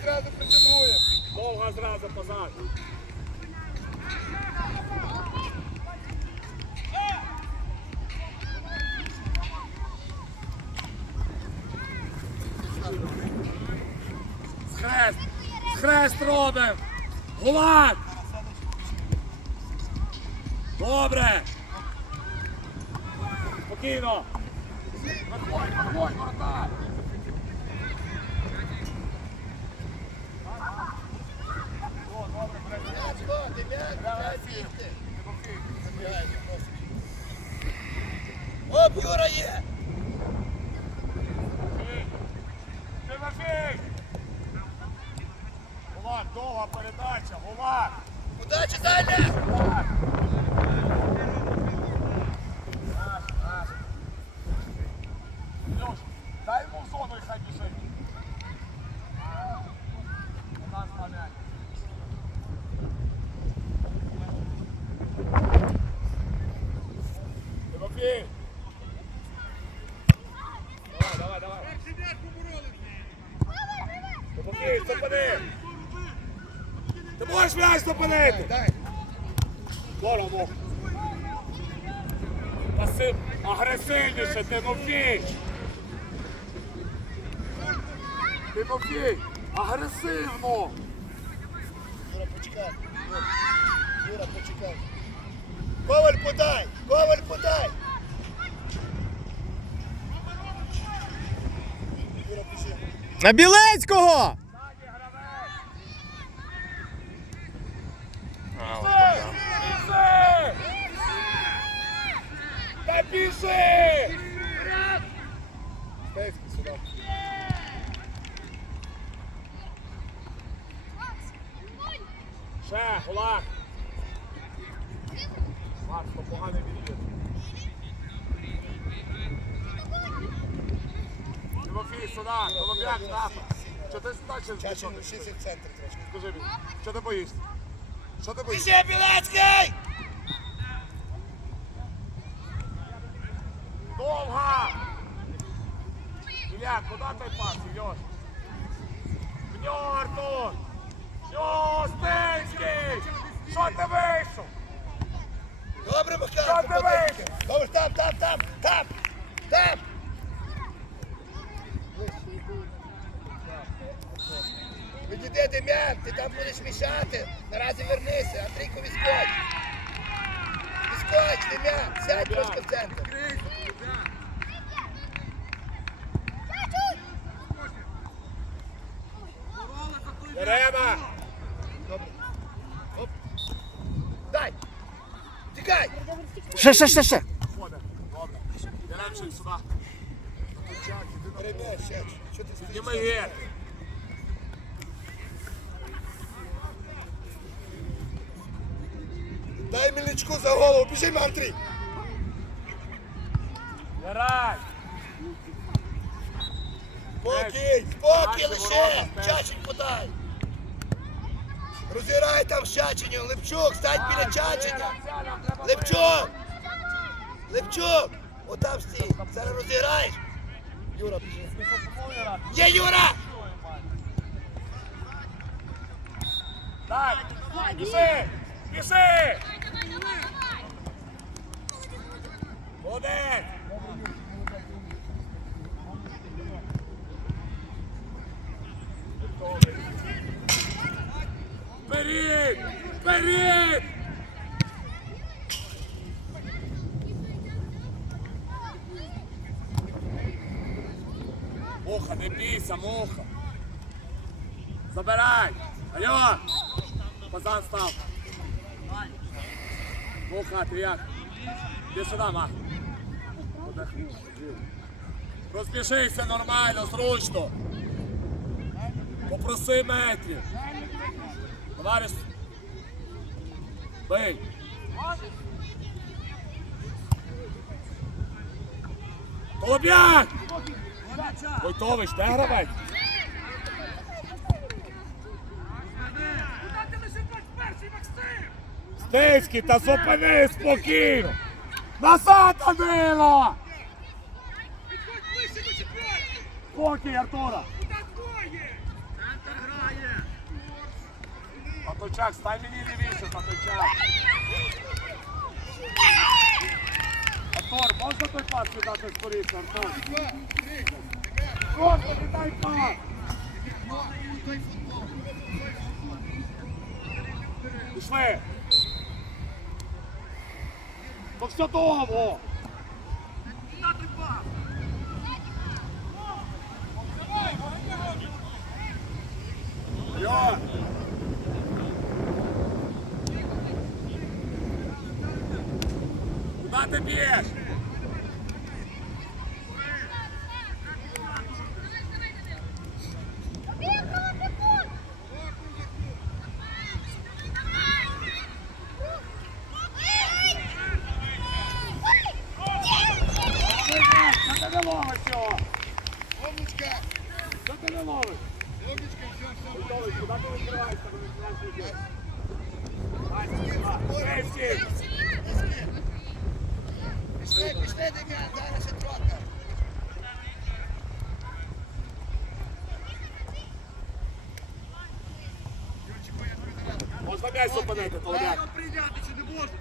одразу притягуємо. Довга зразу позаду. Хрест! Хрест робимо! Гулак! Добре! Спокійно! Виходь, виходь, вратар! О, добре, бережи. М'ячко, ти м'яч, дай бігти. Забігай, не просиш. Оп, Юра є! Ти лежиш! Гулак, довга передача, Гулак! Удачі, Даня! Гулак! Наш, наш. Льош, дай йому в зону і хай біжить. У нас на м'яч. Тимофій! Давай, давай, давай. Тимофій, зупини! Ти можеш м'яч зупинити? Дай. Бора, мов. Пасив агресивніше, Тимофій. Тимофій, агресивно. Юра, почекай. Юра, Юра, почекай. Коваль подай! Коваль подай! Юра, пиши. На Білецького! Біжи! Та біжи! Стейський сюди. Ще, гулак. Макс, то поганий від'їзд. Тимофій, Колоб'як, напад. Що ти трошки. Скажи мені, що ти боїшся? Що ти боїшся? Біжи, Білецький! Довга! Ілля, куди той пас, Ільош? В нього, Артур! Йо, Що ти вийшов? Добре, Що ти вийшов? Добре, там, там, там, там, там. Відійди, Дем'ян, ти там будеш мішати. Наразі вернися, Андрійко відскоч. Відскоч, Дем'ян, сядь трошки в центр. Добре. Дай. Тікай. Ще, ще, ще, ще. Добре. Яремчик сюди. М'яч, сядь. Що ти стоїш? Дай мільничку за голову, біжи, Андрій. Ярай! Спокій, спокій лише. ворота, Стеф. Чаченьку дай. Розіграй там Чаченю. Лепчук, стань біля Чаченя. Лепчук! Лепчук! Отам стій. Зараз розіграєш. Юра, біжи. Є Юра! Дай! Біжи! Біжи! Молодець! Вперед! Вперед! Муха, не бійся! Забирай! Алло! Пазан став! Муха, ти як? Іди сюди, ма! Розбіжися нормально, зручно! Попроси метрів! Товариш! Бий! Колоб'як! Войтович, де гравець? Стецький, та зупини спокійно! Назад, Данило! Спокій, Артура! Таточак, стань мені лівіше, Таточак. Артур, можна той пас віддати скоріше, Артур? Просто віддай пас! Пішли! То все довго! Йо! Куда ты б'єш? Що ти не ловиш його? Умничка! Що ти не ловиш? Умничка, все, все. Готовий, куди ти викриваєшся? Ви викриваєшся, йди. Грецький! Пішли, пішли, Дем'ян, зараз ще трохи. Можна м'яч зупинити, Толодяк. прийняти, чи не можна?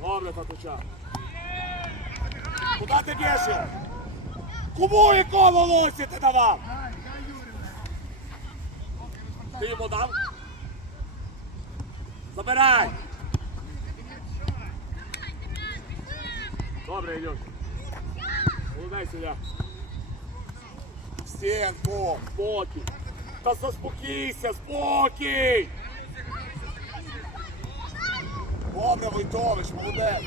Добре, татуча. Куди ти б'єш його? Кому якого волосся ти давав? Ти йому дав? Забирай! Добре, йдеш. Молодець, Ілля. Стінку, спокій. Та заспокійся, спокій! Добре, Войтович, молодець.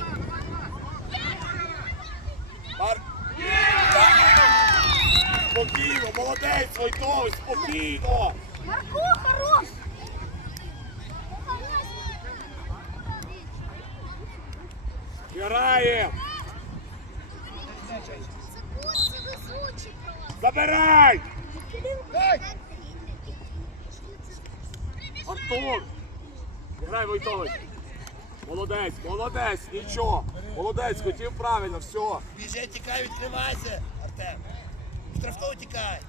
Мар... Спокійно, молодець, Войтович, спокійно. Марко, хорош! Везучий просто. Забирай! Артур! Грай, Войтович. Молодець, молодець, нічого. Молодець, хотів правильно, все. Біжи, тікай, відкривайся, Артем. Штрафного тікай.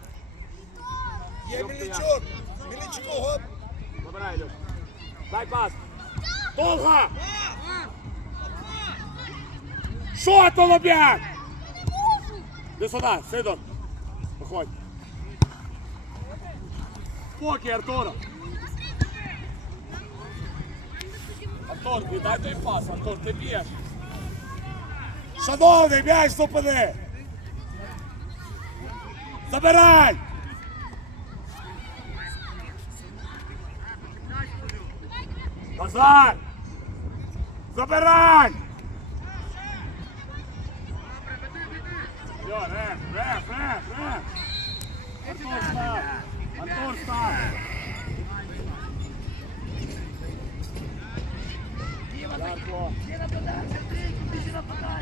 Є Мельничук. Мельничуку, гоп. Забирай, Люк. Дай пас. Довга! Що, Толобяк? Іди сюди, Сидор. Виходь. Спокій, Артура. Артур, віддай той пас, Артур, ти б'єш. Шановний, м'яч зупини. Забирай! Назар! Забирай! Все, реф, реф, реф, реф! Артур став! Артур став! Ярко!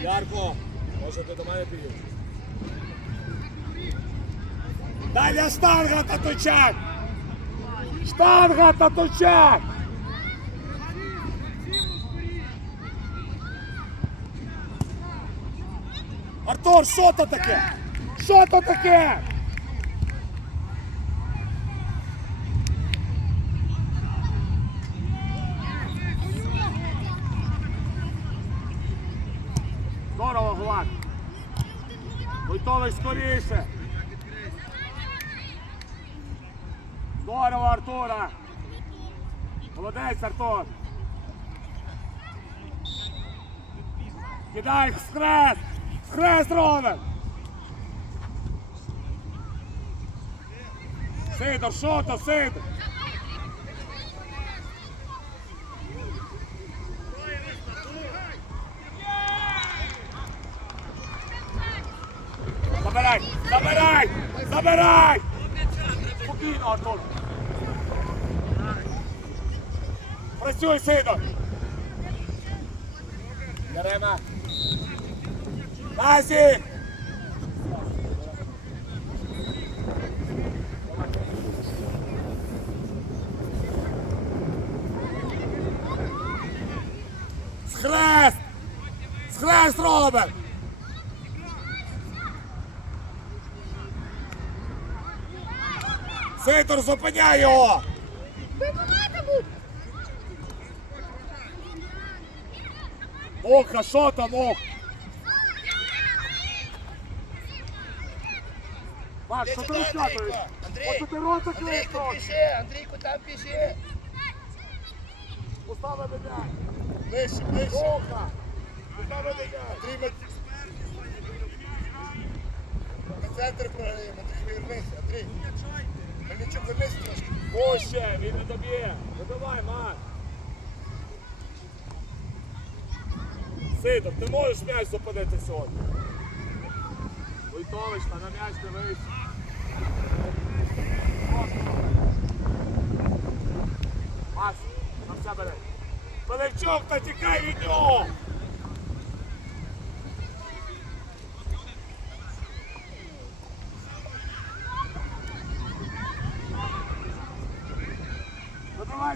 Ярко! Може ти до мене підеш? Далі штанга, татучак! Штанга, татучак! Артур, що то таке? Що то таке? Здорово, Гулак. Войтович скоріше. Здорово, Артура. Молодець, Артур. Кидай хрест! Хрест робить! Сидор, що то, Сидор? Забирай! Забирай! Забирай! Спокійно, Артур! Працюй, Сидор! Ярема! Назік! Схрест! Схрест робить! Сидор, зупиняй його! Будь! Оха, що там, ох? Маш, що ти розкатуєш? Оце ти рота клеїш Андрійку, трохи. піши! Андрійку, там піши! Постави мене. Ближче, ближче! Оха. Постави мене. Андрій, ми... Центр програємо, Андрій, вернися, Андрій! Мельничук, вернись трошки! Още, він не доб'є. Вибивай, Маш. Сидор, ти можеш м'яч зупинити сьогодні? Войтович, та на м'яч дивись. Маш, на все бери. Пилипчук, та тікай від нього!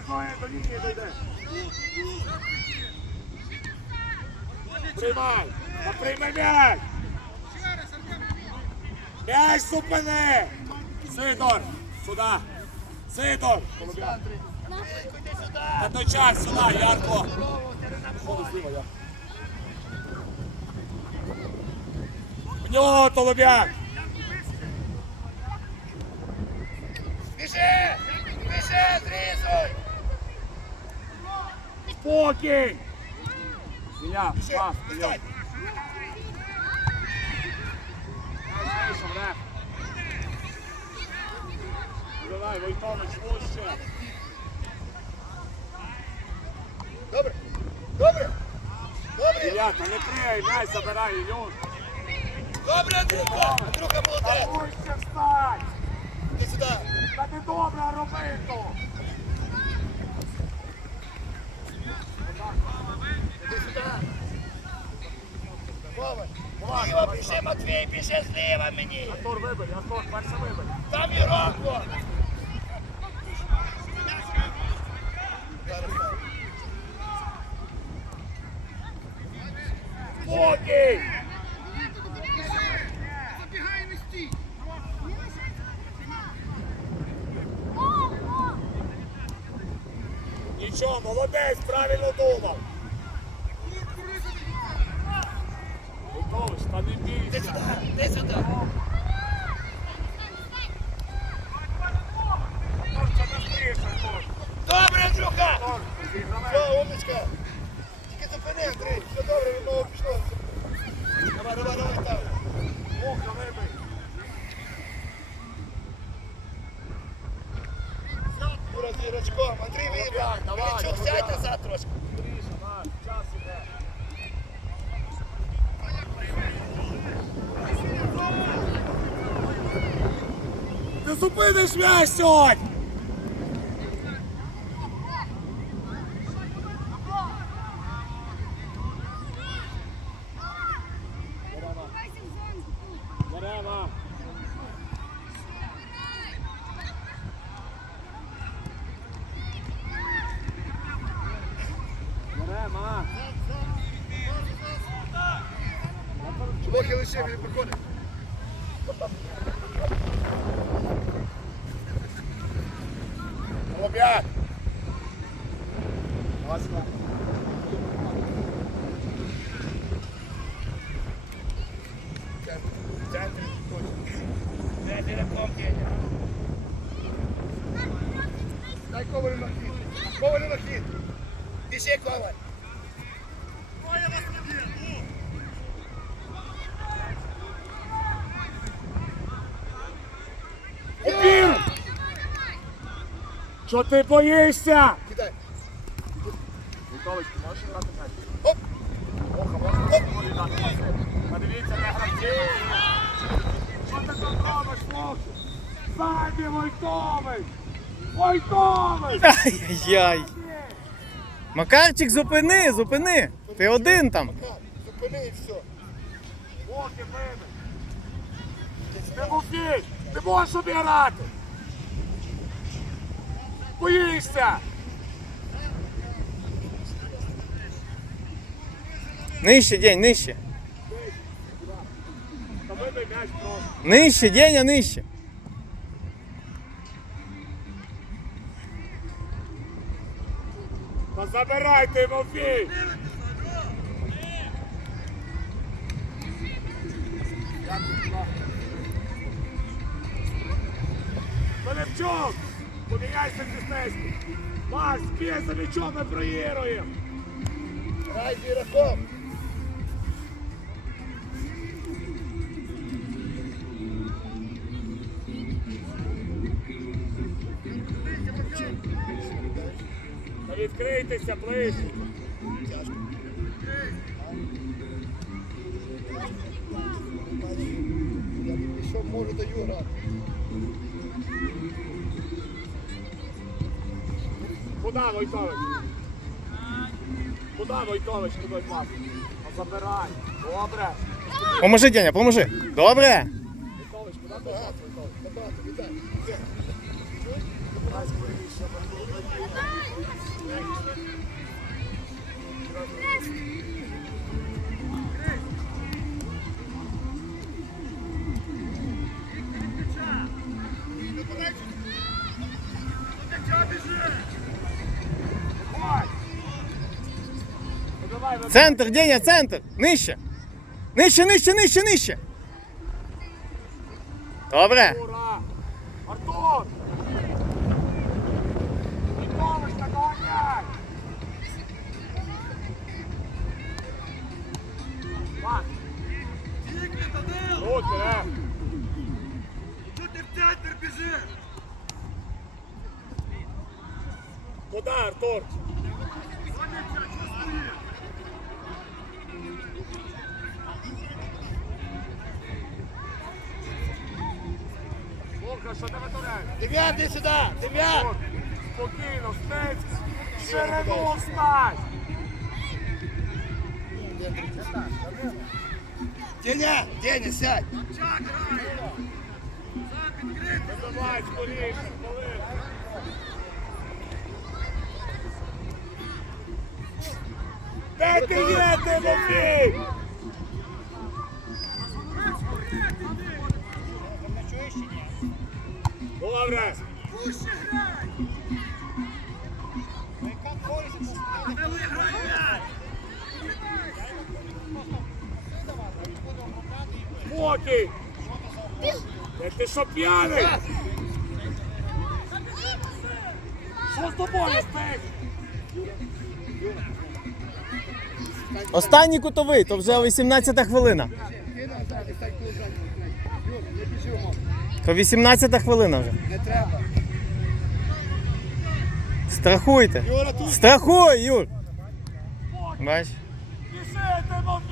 Своє, до лінії дійде. Приймай! Та прийми м'яч! М'яч зупини! Сидор! Сюди! Сидор! Андрійку! На той час сюди, Ярко! В нього Толобяк! Біжи! Біжи, зрізуй! Спокій! Біжи! пас, Встань! Давай, Войтович, вище. Добре! Добре! Добре! Ілля, та не крий, м'яч забирай, Ілюш. Добре, Андрійко! Андрюха, Та молодець! вище встань! Іди сюди! Та ти добре роби то! Іди сюди! Вова! Зліва біжи, Матвій, біжи зліва мені! Артур, вибий, Артур, перше вибий. Там і рокло. так. Спокій! Нічого, молодець, правильно думав. Готовиш, та не бійся. сюди! Добре, Андрюха! Все, умничка! Тільки зупини, Андрій! Все добре, від нового пішло. Давай, давай, давай, так. Ірочком. Андрій виїбав. Мельничук, сядь назад трошки. Зупиниш м'яч сьогодні! Блоки лише, він приходить. Голубяк! Ласка. Центр. Де диреком Кеня? Дай ковалю на хід. Ковалю на хід. Біжи, коваль. Опір! Що ти боїшся? Кидай. Віталич, ти можеш грати? Оп. Оха, дати. Подивіться, де гравці. Що ти тут робиш, хлопці? Ззаді Войтович! Войтович! Ай-яй-яй. Макарчик, зупини, зупини. Ти один там. Макар, зупини і все. Поки вибір. Ти мовчиш! Ти можеш обіграти! боїшся? Нижче, день, нижче. Нижче, день, а нижче. Та забирайте йому фій! Филипчук! Поміняйся діснейський! Макс, бій за м'ячом, ми проігруємо! Грай з ігроком. Та відкрийтеся ближче! Не можу даю грати. Куда Войтович? Куда Войтович туди пас? Забирай! Добре! Поможи, Деня, поможи. Добре. Войтович, куди ти пас? Войтович? Набагато, вітай. Ой! Центр, Деня, центр. Нижче. Нижче, нижче, нижче, нижче. Добре. Артур! Тут, е! Куда, Артур? Ширину встань! Деня, Деня, сядь! Давай, скоріше, хвилину. Де ти є, Тимофій? Добре. Спокій! Як ти що п'яний? Що з тобою спиш? Останній кутовий, то вже 18 хвилина. Ти. То 18 хвилина вже. Не треба. Страхуйте. Страхуй, Юр. Бач. Біжи, Тимофій!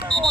Vamos!